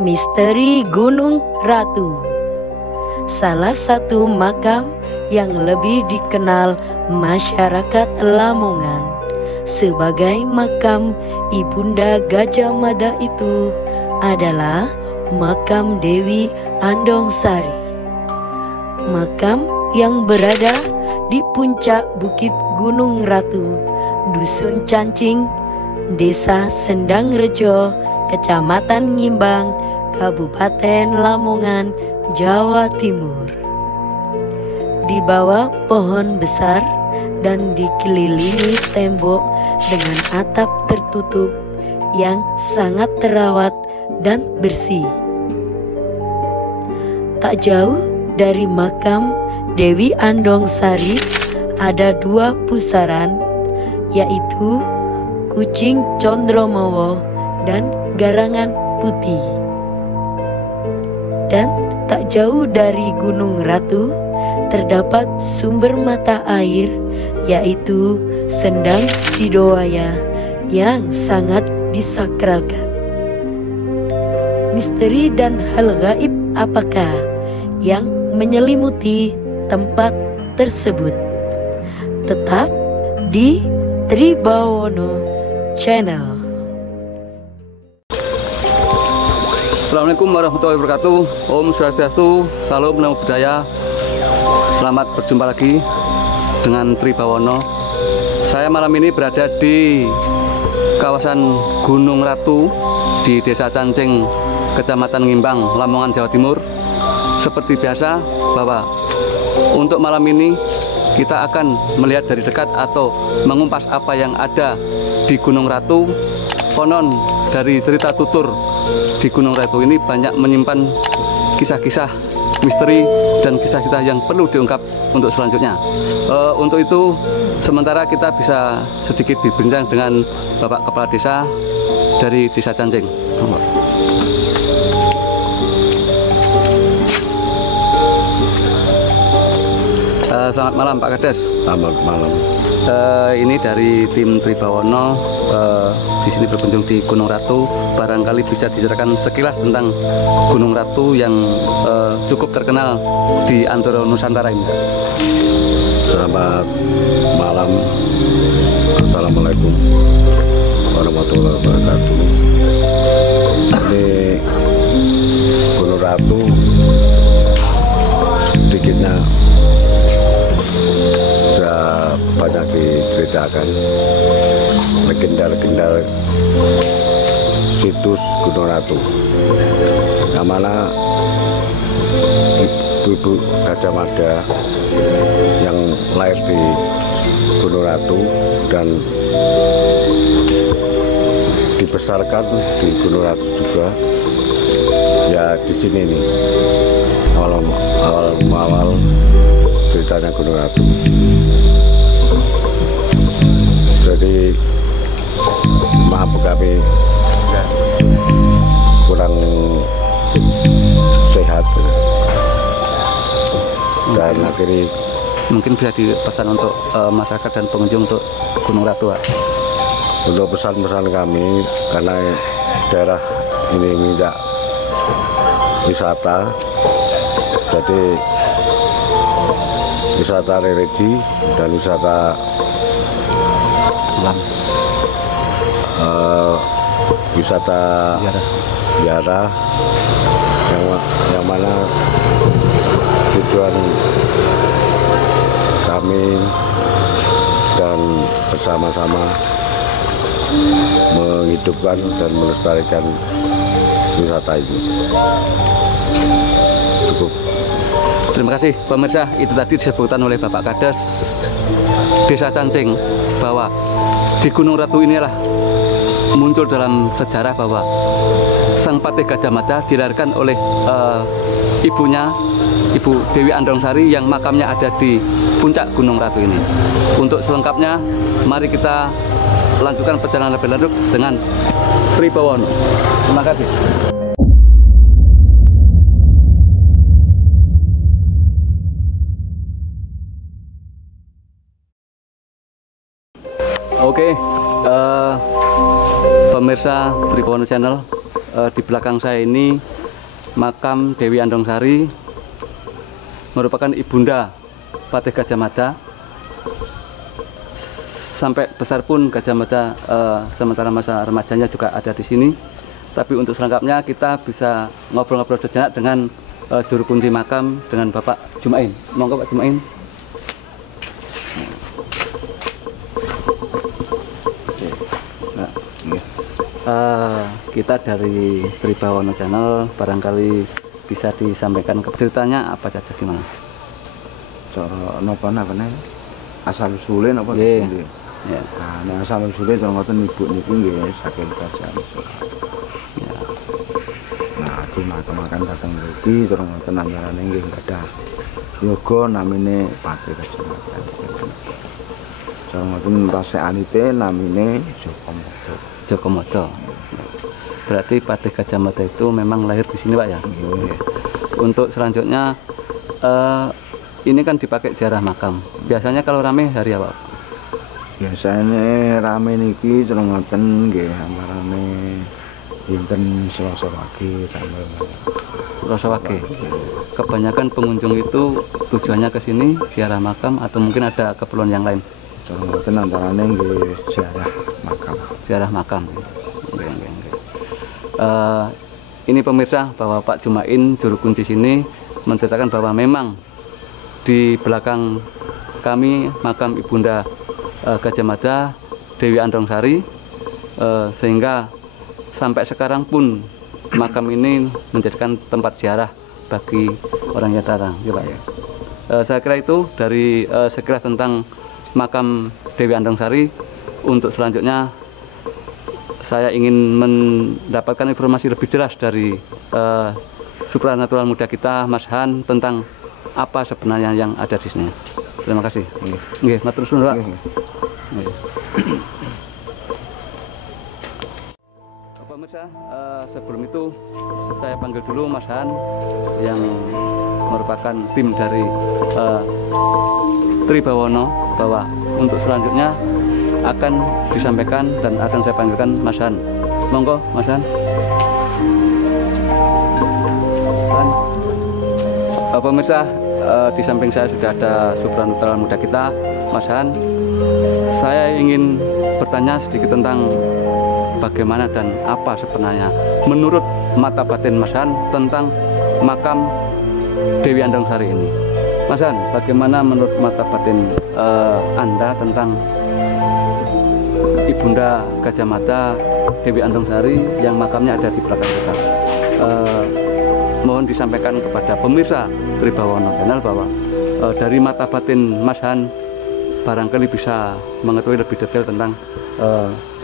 Misteri Gunung Ratu. Salah satu makam yang lebih dikenal masyarakat Lamongan sebagai makam Ibunda Gajah Mada itu adalah makam Dewi Andongsari. Makam yang berada di puncak Bukit Gunung Ratu, Dusun Cancing, Desa Sendangrejo, Kecamatan Ngimbang, Kabupaten Lamongan, Jawa Timur. Di bawah pohon besar dan dikelilingi tembok dengan atap tertutup yang sangat terawat dan bersih. Tak jauh dari makam Dewi Andongsari ada dua pusaran, yaitu Kucing Condromowo dan Garangan Putih. Dan tak jauh dari Gunung Ratu terdapat sumber mata air, yaitu Sendang Sidowaya yang sangat disakralkan. Misteri dan hal gaib apakah yang menyelimuti tempat tersebut? Tetap di Tribawono Channel. Assalamualaikum warahmatullahi wabarakatuh. Om Swastiastu, salam namo buddhaya. Selamat berjumpa lagi dengan Tribawono. Saya malam ini berada di kawasan Gunung Ratu di Desa Cancing, Kecamatan Ngimbang, Lamongan, Jawa Timur. Seperti biasa bahwa untuk malam ini kita akan melihat dari dekat atau mengumpas apa yang ada di Gunung Ratu. Konon dari cerita tutur di Gunung Ratu ini banyak menyimpan kisah-kisah misteri dan kisah-kisah yang perlu diungkap untuk selanjutnya. Untuk itu sementara kita bisa sedikit berbincang dengan Bapak Kepala Desa dari Desa Cancing. Selamat malam Pak Kades. Selamat malam. Ini dari tim Tribawono di sini berkunjung di Gunung Ratu. Barangkali bisa diceritakan sekilas tentang Gunung Ratu yang cukup terkenal di antara Nusantara ini. Selamat malam. Assalamualaikum warahmatullahi wabarakatuh. Ini Gunung Ratu sedikitnya sudah banyak diceritakan legenda-legenda situs Gunung Ratu, yang mana Ibu Gajah Mada yang lahir di Gunung Ratu dan dibesarkan di Gunung Ratu juga. Ya di sini nih awal ceritanya Gunung Ratu. Jadi maaf kami kurang sehat dan akhirnya mungkin bisa dipesan untuk masyarakat dan pengunjung untuk Gunung Ratu, Pak. Untuk pesan-pesan kami, karena daerah ini minta wisata, jadi wisata religi dan wisata wisata ziarah yang mana tujuan kami dan bersama-sama menghidupkan dan melestarikan wisata ini. Cukup. Terima kasih pemirsa, itu tadi disebutkan oleh Bapak Kades Desa Cancing bahwa di Gunung Ratu inilah muncul dalam sejarah bahwa Sang Patih Gajah Mada dilahirkan oleh ibunya, Ibu Dewi Andongsari, yang makamnya ada di puncak Gunung Ratu ini. Untuk selengkapnya, mari kita lanjutkan perjalanan lebih lanjut dengan Tribawono. Terima kasih. Oke, pemirsa Tribawono Channel, di belakang saya ini makam Dewi Andongsari, merupakan ibunda Patih Gajah Mada. Sampai besar pun Gajah Mada sementara masa remajanya juga ada di sini. Tapi untuk selengkapnya kita bisa ngobrol-ngobrol sejenak dengan juru kunci makam, dengan Bapak Jumain. Monggo Pak Jumain. Kita dari Tribawono Channel, barangkali bisa disampaikan ceritanya apa saja, gimana? Cara napa asal usule napa nggih. Ya. Nah, asal usule cara ngoten ibu niku nggih saking kerajaan. Ya. Nah, dimakamaken dateng mriki cara ngoten antarane nggih gadah yoga namine Patih Gajah Mada. Cara ngoten tasekanite namine Joko Modo. Berarti Patih Gajah Mada itu memang lahir di sini Pak ya? Nggih. Untuk selanjutnya ini kan dipakai ziarah makam. Biasanya kalau rame hari apa? Biasanya rame niki cara ngoten nggih antarane dinten Selasa Wage sampai Selasa Wage. Kebanyakan pengunjung itu tujuannya ke sini ziarah makam atau mungkin ada keperluan yang lain? cara ngoten antarane nggih ziarah makam. Ziarah makam. Ini pemirsa bahwa Pak Jumain juru kunci sini menceritakan bahwa memang di belakang kami makam ibunda Gajah Mada Dewi Andongsari, sehingga sampai sekarang pun makam ini menjadikan tempat ziarah bagi orang yang datang, ya Pak ya. Saya kira itu dari sekilas tentang makam Dewi Andongsari. Untuk selanjutnya saya ingin mendapatkan informasi lebih jelas dari supranatural muda kita, Mas Han, tentang apa sebenarnya yang ada di sini. Terima kasih. Nggih, matur suwun, Pak. Pemirsa, sebelum itu saya panggil dulu Mas Han yang merupakan tim dari Tribawono, bahwa untuk selanjutnya akan disampaikan dan akan saya panggilkan Mas Han. Monggo Mas Han. Pemirsa, di samping saya sudah ada supranatural muda kita, Mas Han. Saya ingin bertanya sedikit tentang bagaimana dan apa sebenarnya menurut mata batin Mas Han tentang makam Dewi Andongsari ini. Mas Han, bagaimana menurut mata batin Anda tentang Ibunda Gajah Mada Dewi Andongsari yang makamnya ada di belakang kita? Mohon disampaikan kepada pemirsa Tribawono Channel bahwa dari mata batin Mas Han barangkali bisa mengetahui lebih detail tentang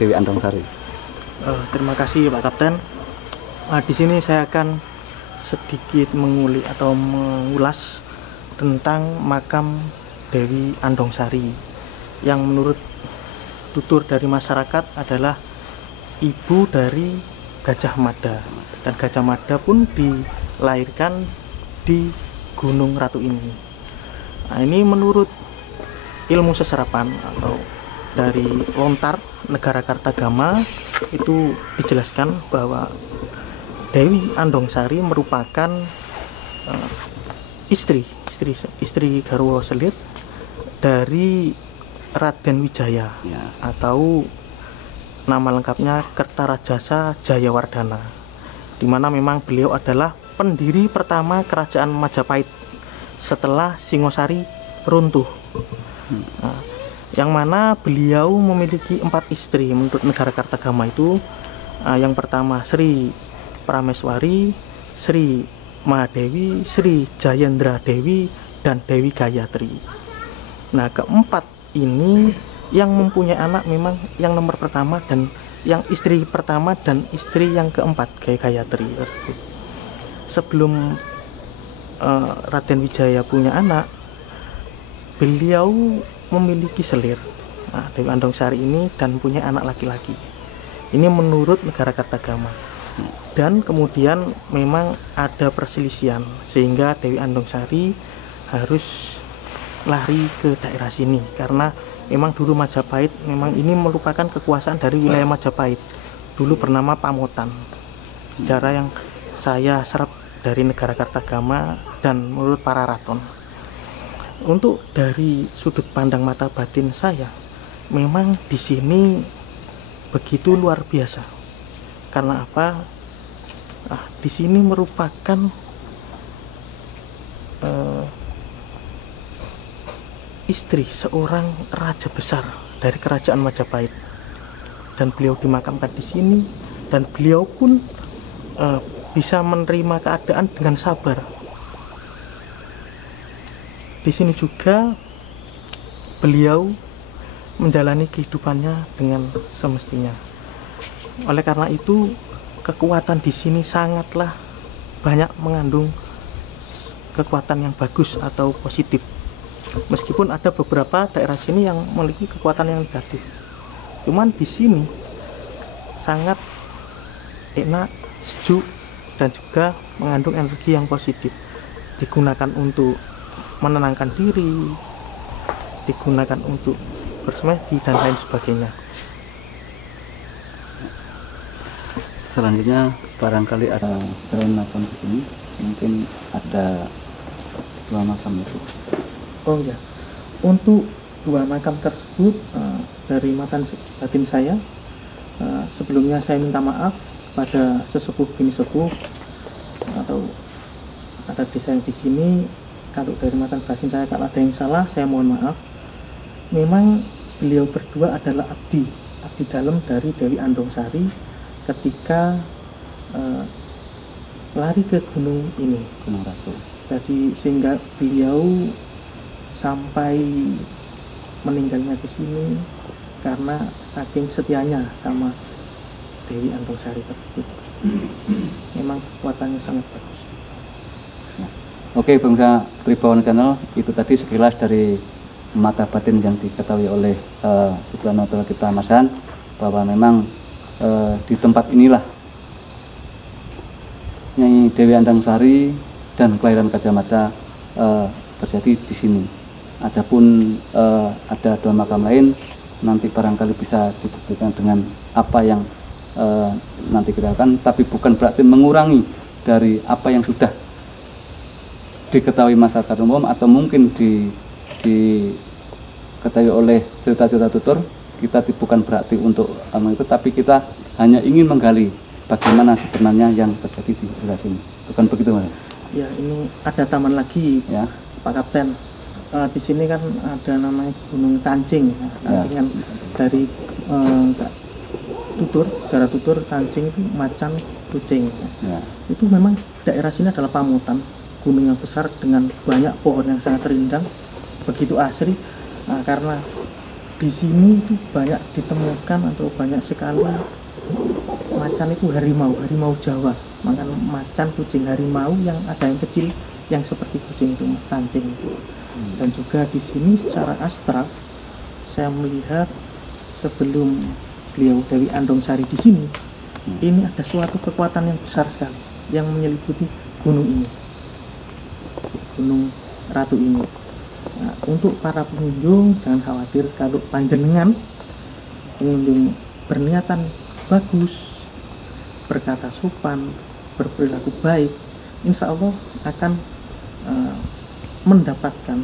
Dewi Andongsari. Terima kasih Pak Kapten. Di sini saya akan sedikit mengulik atau mengulas tentang makam Dewi Andongsari yang menurut tutur dari masyarakat adalah ibu dari Gajah Mada, dan Gajah Mada pun dilahirkan di Gunung Ratu ini. Nah, ini menurut ilmu seserapan atau dari lontar negara Kartagama itu dijelaskan bahwa Dewi Andongsari merupakan istri Garwo Selit dari Raden Wijaya ya, atau nama lengkapnya Kertarajasa Jayawardhana, di mana memang beliau adalah pendiri pertama kerajaan Majapahit setelah Singosari runtuh. Nah, yang mana beliau memiliki 4 istri menurut negara Kartagama itu. Yang pertama Sri Prameswari, Sri Mahadewi, Sri Jayendra Dewi, dan Dewi Gayatri. Nah, keempat ini yang mempunyai anak memang yang nomor pertama dan yang istri pertama dan istri yang keempat Gayatri. Sebelum Raden Wijaya punya anak, beliau memiliki selir, Dewi Andongsari ini, dan punya anak laki-laki. Ini menurut negara Kartagama. Dan kemudian memang ada perselisihan sehingga Dewi Andongsari harus lari ke daerah sini karena memang dulu Majapahit memang ini merupakan kekuasaan dari wilayah Majapahit, dulu bernama Pamotan. sejarah yang saya serap dari negara Kartagama dan menurut para raton. Untuk dari sudut pandang mata batin saya, memang di sini begitu luar biasa. Karena apa? Di sini merupakan istri seorang raja besar dari kerajaan Majapahit, dan beliau dimakamkan di sini, dan beliau pun bisa menerima keadaan dengan sabar. Di sini juga beliau menjalani kehidupannya dengan semestinya. Oleh karena itu, kekuatan di sini sangatlah banyak mengandung kekuatan yang bagus atau positif. Meskipun ada beberapa daerah sini yang memiliki kekuatan yang negatif, cuman di sini sangat enak, sejuk, dan juga mengandung energi yang positif. Digunakan untuk menenangkan diri, digunakan untuk bersemedi dan lain sebagainya. Selanjutnya barangkali ada selain makam di sini, mungkin ada 2 makam itu. Oh ya, untuk 2 makam tersebut dari mata batin saya, sebelumnya saya minta maaf pada sesepuh bini sepuh atau ada desa yang di sini. Kalau dari mata batin saya, kalau ada yang salah, saya mohon maaf. Memang beliau berdua adalah abdi dalam dari Dewi Andongsari ketika lari ke gunung ini, Gunung Ratu. jadi sehingga beliau sampai meninggalnya di sini karena saking setianya sama Dewi Andongsari tersebut. Memang kekuatannya sangat bagus. Oke, pemirsa Tribun Channel, itu tadi sekilas dari mata batin yang diketahui oleh Suprano kita Mas Han, bahwa memang di tempat inilah Nyai Dewi Andongsari dan kelahiran Gajah Mada terjadi di sini. Adapun ada 2 makam lain, nanti barangkali bisa dibuktikan dengan apa yang nanti kita akan, tapi bukan berarti mengurangi dari apa yang sudah diketahui masyarakat umum atau mungkin diketahui oleh cerita-cerita tutur. Kita bukan berarti untuk itu, tapi kita hanya ingin menggali bagaimana sebenarnya yang terjadi di daerah sini. Bukan begitu, Mas? Ya, ini ada taman lagi, Ya. Pak Kapten. Di sini kan ada namanya Gunung Kancing. Kancing kan dari tutur, sejarah tutur, kancing itu macan kucing. Ya. Itu memang daerah sini adalah pamutan, gunung yang besar dengan banyak pohon yang sangat rindang, begitu asri. Karena di sini itu banyak ditemukan atau banyak sekali macan itu harimau Jawa. Makan macan, kucing, harimau yang ada yang kecil yang seperti kucing itu, kancing itu. Dan juga di sini secara astral saya melihat sebelum beliau Dewi Andongsari di sini, ini ada suatu kekuatan yang besar sekali yang menyelimuti gunung ini, Gunung Ratu ini. Nah, untuk para pengunjung jangan khawatir kalau panjenengan pengunjung berniatan bagus, berkata sopan, berperilaku baik, insya Allah akan mendapatkan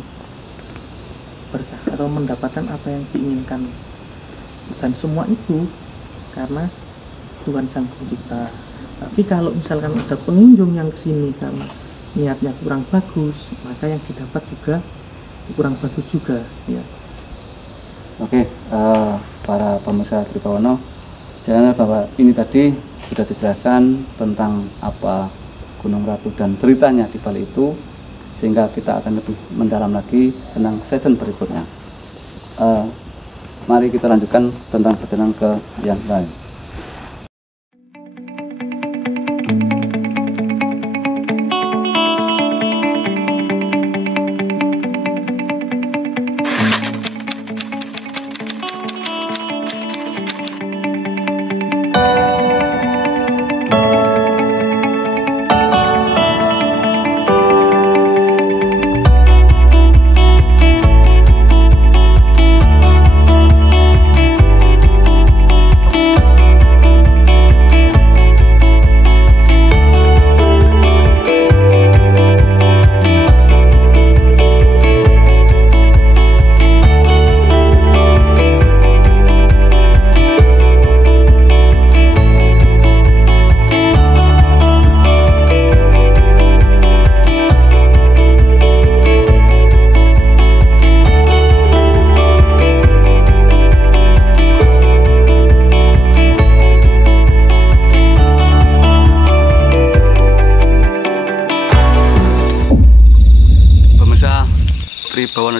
berkah atau mendapatkan apa yang diinginkan. Dan semua itu karena Tuhan Sang Pencipta. Tapi kalau misalkan ada pengunjung yang kesini karena niatnya kurang bagus, maka yang didapat juga kurang bagus juga, ya. Oke, para pemirsa Tribawono, jangan bahwa ini tadi sudah dijelaskan tentang apa Gunung Ratu dan ceritanya di balik itu, sehingga kita akan lebih mendalam lagi tentang season berikutnya. Mari kita lanjutkan tentang perjalanan ke yang lain.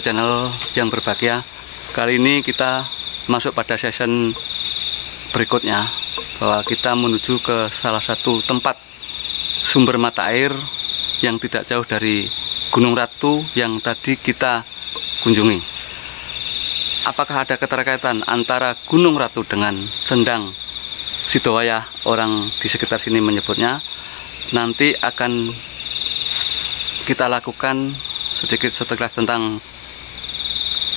Channel yang berbahagia. Kali ini kita masuk pada season berikutnya, bahwa kita menuju ke salah satu tempat sumber mata air yang tidak jauh dari Gunung Ratu yang tadi kita kunjungi. Apakah ada keterkaitan antara Gunung Ratu dengan Sendang Sidowayah, orang di sekitar sini menyebutnya? Nanti akan kita lakukan sedikit sekilas tentang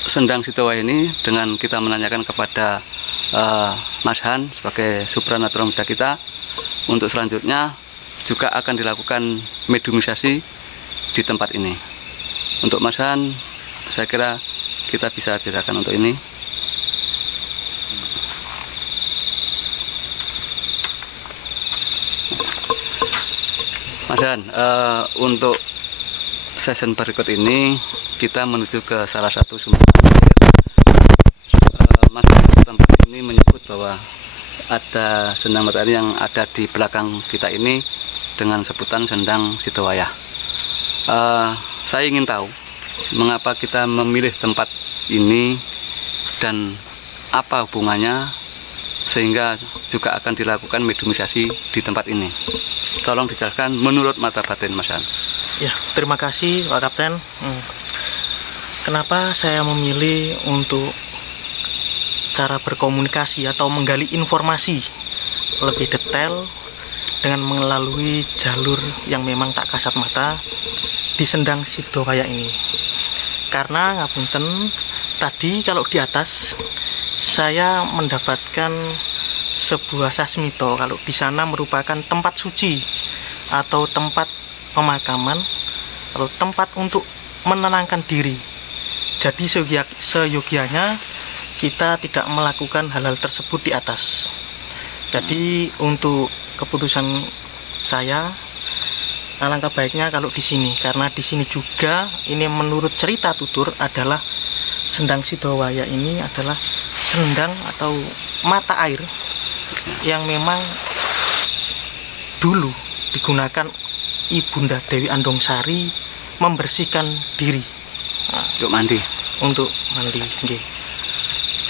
Sendang Sidowayah ini dengan kita menanyakan kepada Mas Han sebagai supranatural muda kita. Untuk selanjutnya juga akan dilakukan mediumisasi di tempat ini. Untuk Mas Han, saya kira kita bisa bedakan untuk ini. Mas Han, untuk season berikut ini kita menuju ke salah satu sumber air. Mas di tempat ini menyebut bahwa ada sendang mata air yang ada di belakang kita ini dengan sebutan Sendang Sidowayah. Saya ingin tahu mengapa kita memilih tempat ini dan apa hubungannya sehingga juga akan dilakukan mediumisasi di tempat ini. Tolong dijelaskan menurut mata batin Mas Han. Ya, terima kasih Pak Kapten. Kenapa saya memilih untuk cara berkomunikasi atau menggali informasi lebih detail dengan melalui jalur yang memang tak kasat mata di Sendang Sidowayah ini? Karena ngapunten, tadi kalau di atas saya mendapatkan sebuah sasmito kalau di sana merupakan tempat suci atau tempat pemakaman atau tempat untuk menenangkan diri. Jadi seyogianya kita tidak melakukan hal-hal tersebut di atas. Jadi untuk keputusan saya, alangkah baiknya kalau di sini, karena di sini juga ini menurut cerita tutur adalah Sendang Sidowayah ini adalah sendang atau mata air yang memang dulu digunakan Ibunda Dewi Andongsari membersihkan diri untuk mandi.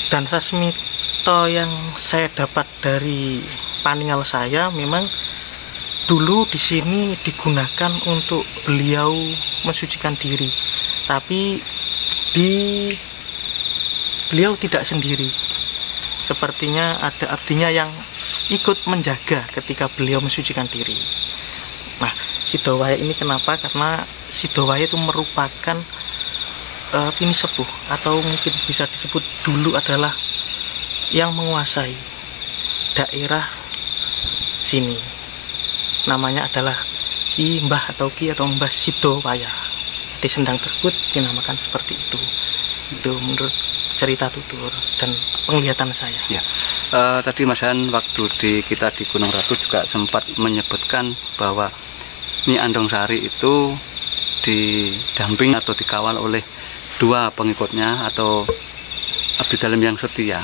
Dan sasmito yang saya dapat dari paninggal saya, memang dulu di sini digunakan untuk beliau mensucikan diri, tapi beliau tidak sendiri. Sepertinya ada abdinya yang ikut menjaga ketika beliau mensucikan diri. Nah, Sidowayah ini kenapa? Karena Sidowayah itu merupakan pini sepuh, atau mungkin bisa disebut dulu adalah yang menguasai daerah sini. Namanya adalah Ki Mbah atau Mbah Sidowayah. Di Sendang tersebut dinamakan seperti itu. Itu menurut cerita tutur dan penglihatan saya. Ya. Tadi Mas Han waktu kita di Gunung Ratu juga sempat menyebutkan bahwa Nyi Andongsari itu didamping atau dikawal oleh dua pengikutnya atau abdi dalam yang setia.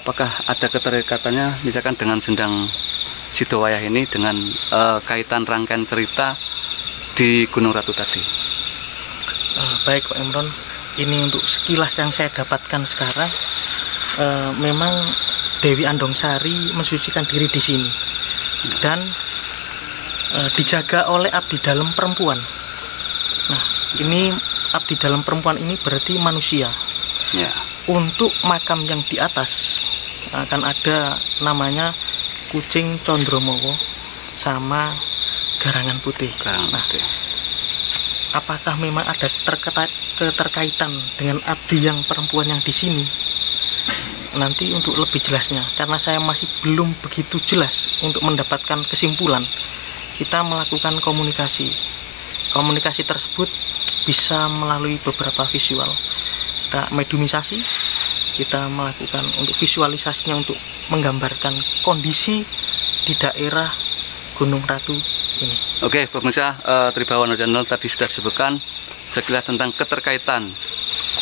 Apakah ada keterkaitannya misalkan dengan Sendang Sidowayah ini dengan kaitan rangkaian cerita di Gunung Ratu tadi? Baik Pak Imron, ini untuk sekilas yang saya dapatkan sekarang, memang Dewi Andongsari mensucikan diri di sini dan dijaga oleh abdi dalam perempuan. Nah, ini abdi dalam perempuan ini berarti manusia. Ya. Untuk makam yang di atas akan ada namanya Kucing Condromowo sama Garangan Putih. Nah, apakah memang ada keterkaitan dengan abdi yang perempuan yang di sini? Nanti untuk lebih jelasnya, karena saya masih belum begitu jelas untuk mendapatkan kesimpulan, kita melakukan komunikasi. Komunikasi tersebut bisa melalui beberapa visual. Kita mediumisasi, kita melakukan untuk visualisasinya untuk menggambarkan kondisi di daerah Gunung Ratu ini. Oke, pemirsa Tribawono Channel, tadi sudah disebutkan sekilas tentang keterkaitan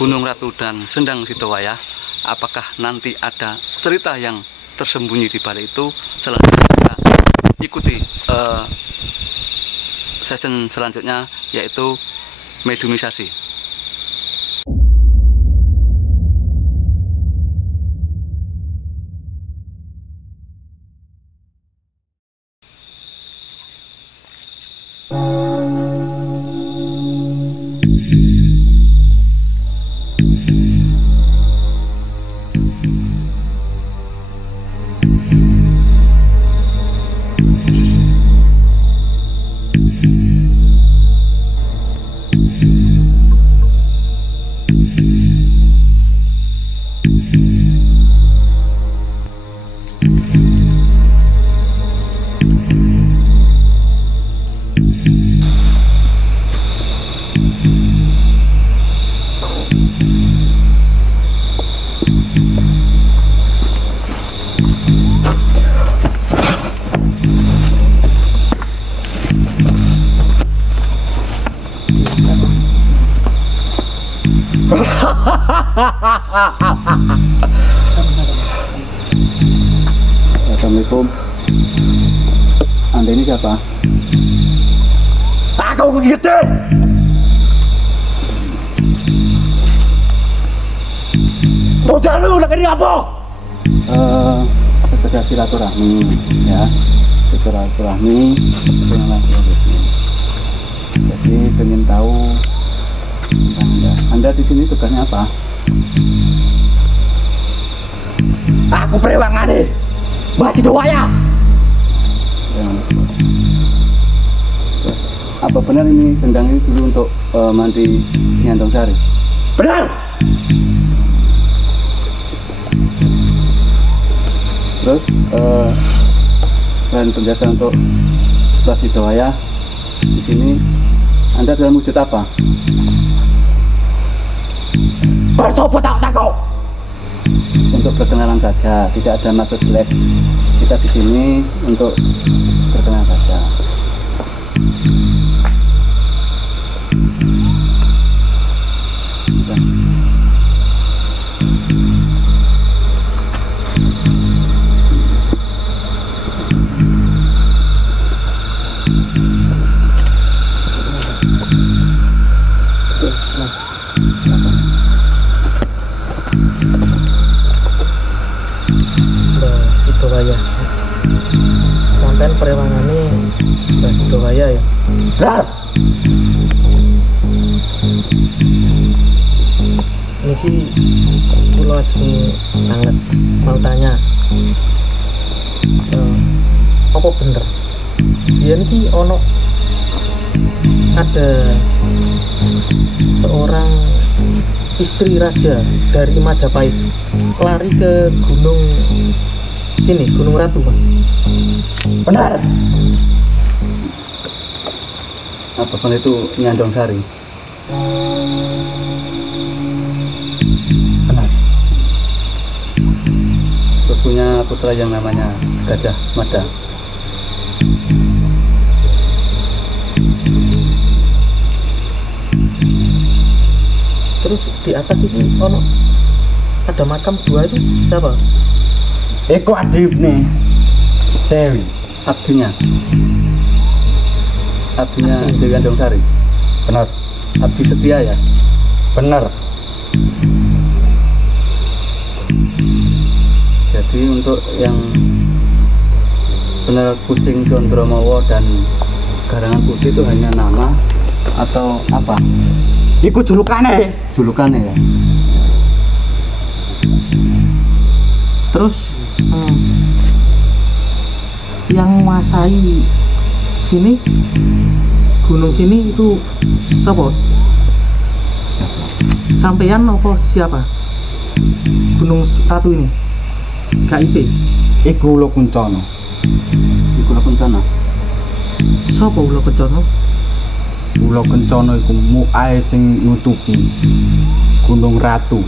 Gunung Ratu dan Sendang Sidowayah. Apakah nanti ada cerita yang tersembunyi di balik itu? Selanjutnya kita ikuti season selanjutnya, yaitu mediumisasi. Assalamualaikum. Anda ini siapa? Aku gede. Bocah lu lagi apa? Sekedar silaturahmi, ya. Silaturahmi dengan laki-laki. Jadi ingin tahu tentang Anda di sini tugasnya apa? Aku perewangane. Masih doaya. Apa benar ini sendang ini dulu untuk mandi Nyandong Sari? Benar. Terus selain penjasa untuk Basi Doaya, di sini Anda dalam wujud apa? Bersopo tak takut. Untuk perkenalan saja, tidak ada maksud jelek. Kita di sini untuk perkenalan saja. Sudah. Doaya. Sampai perewangane Mbah Doaya ya. Benar. Niki kula ajeng banget mau tanya. Apa bener? Dia niki ono ada seorang istri raja dari Majapahit lari ke gunung ini, Gunung Ratu, Pak. Benar. Apa pun itu Nyandong Sari? Benar. Punya putra yang namanya Gajah Mada. Terus di atas itu ono ada makam dua itu siapa? Eko adib nih. Dewi. Abdinya Dewi Nyandong Sari. Benar. Abdi setia ya. Benar. Jadi untuk yang benar Kucing Condromowo dan Garangan Putih itu hanya nama atau apa? Iku julukannya. Julukannya ya. Terus yang menguasai sini gunung sini itu siapa? Sampeyan apa siapa? Gunung Ratu ini? KIP? Iku Ulo Kuncono. Iku Kencana. Siapa Ulo Kencana? Ulo Kencono iku muae sing nutupi Gunung Ratu.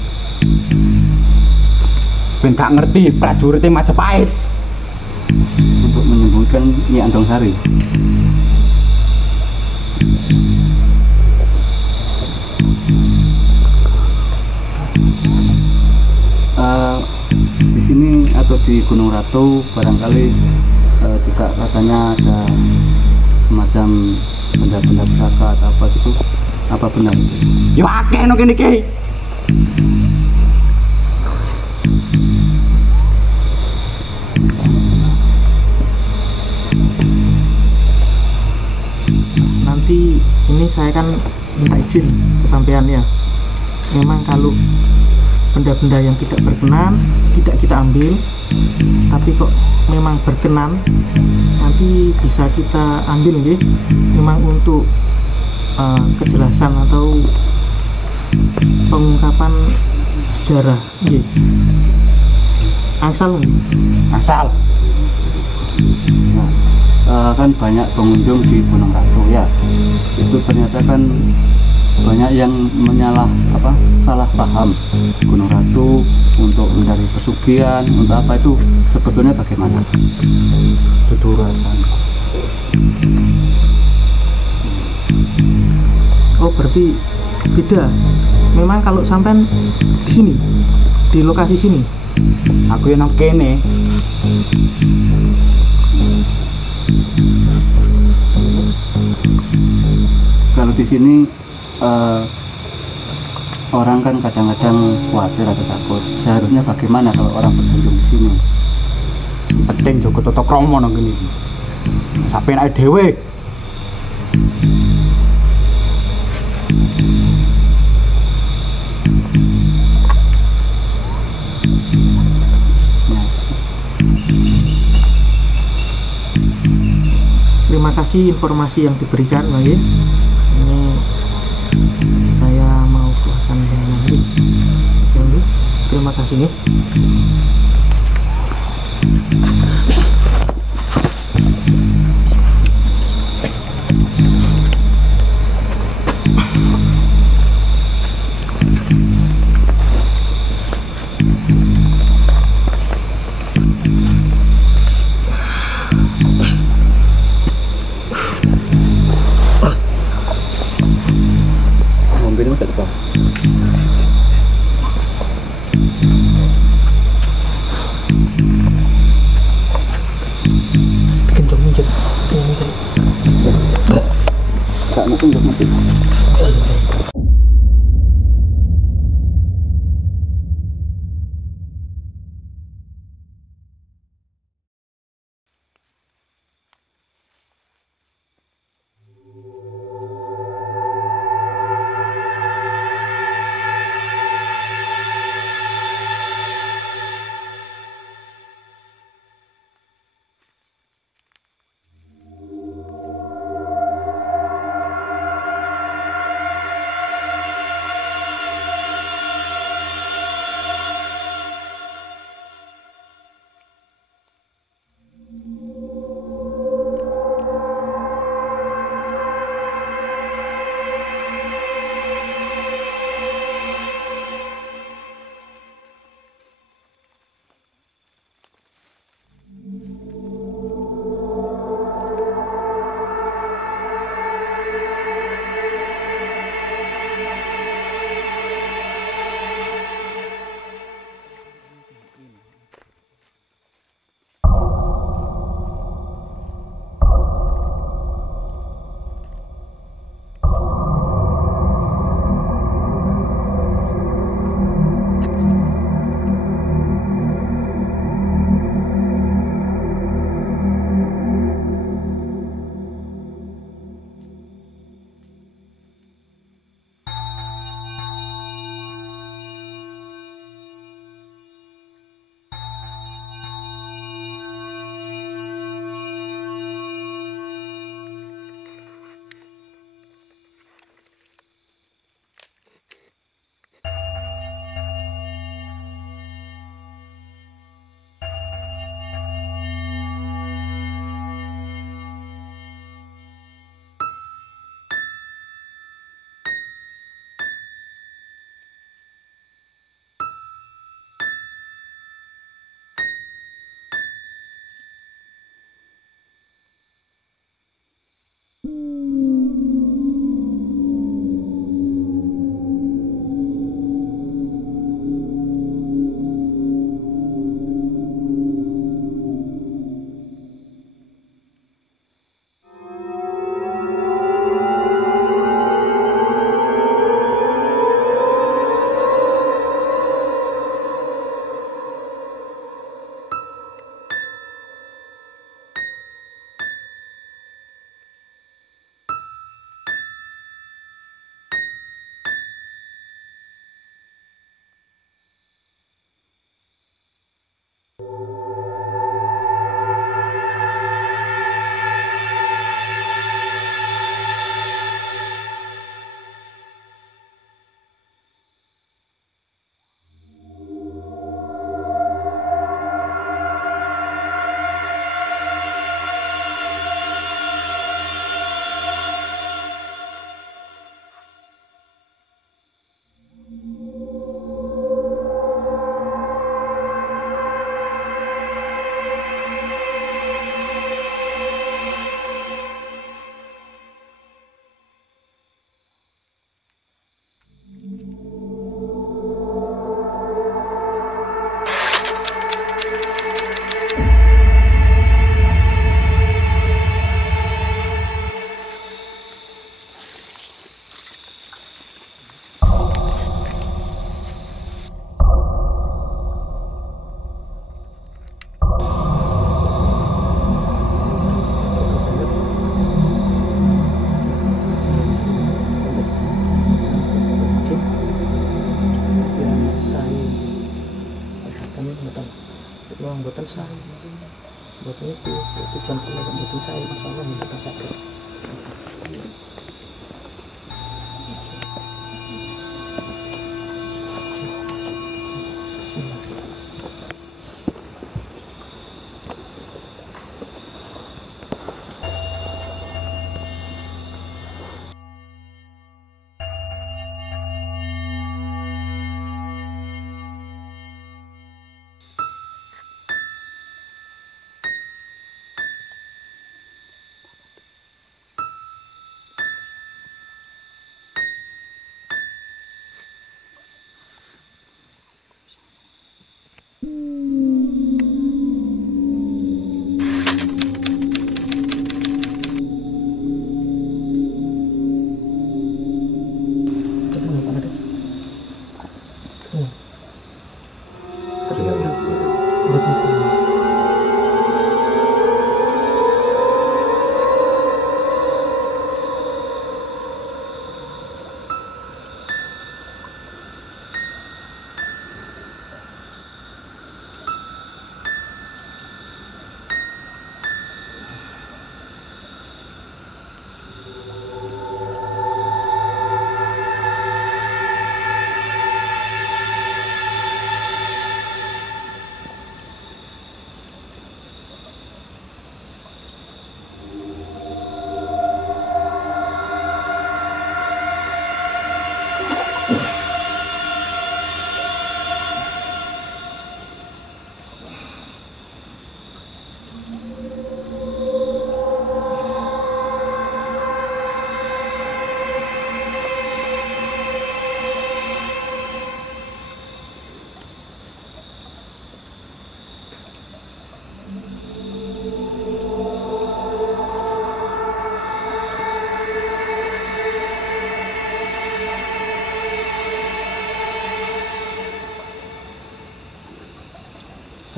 Ben gak ngerti prajuritnya Majapahit. Untuk menyembuhkan Nyi Andong Sari. Di sini atau di Gunung Ratu barangkali juga katanya ada semacam benda-benda pusaka atau apa itu, apa benar? Yo akeh no kene iki. Nanti ini saya kan minta izin ke sampean ya. Memang kalau benda-benda yang tidak berkenan tidak kita ambil, tapi kok memang berkenan nanti bisa kita ambil nggih, memang untuk kejelasan atau pengungkapan sejarah nggih. Asal kan banyak pengunjung di Gunung Ratu ya, itu ternyata kan banyak yang salah paham Gunung Ratu untuk mencari pesugihan, untuk apa, itu sebetulnya bagaimana? Tuturasan. Oh, berarti beda. Memang kalau sampean di sini, di lokasi sini, Aku yang nang kene. Kalau di sini orang kan kadang-kadang khawatir atau takut. Seharusnya bagaimana kalau orang berkunjung di sini? Penting Joko tata krama nang kene. Sampeyan ae dhewe. terima kasih informasi yang diberikan, Bang. Ini saya mau keluarkan lagi. Terima kasih nih. Wong mboten sae. Mboten itu tujuan kula mboten sae masalah mboten saged.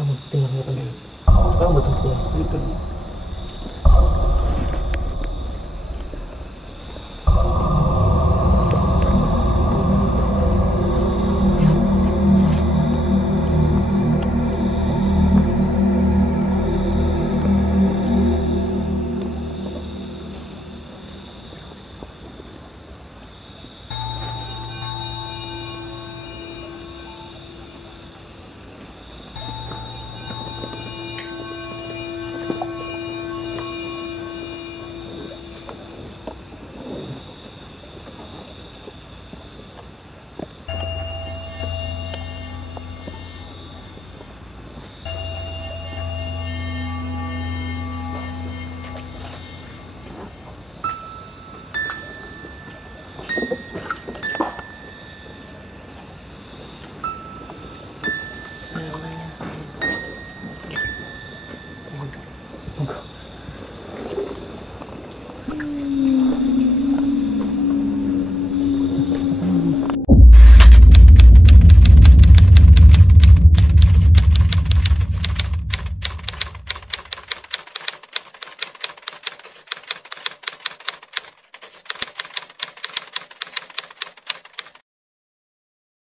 Kamu tinggal ngapain? Kamu betul-betul.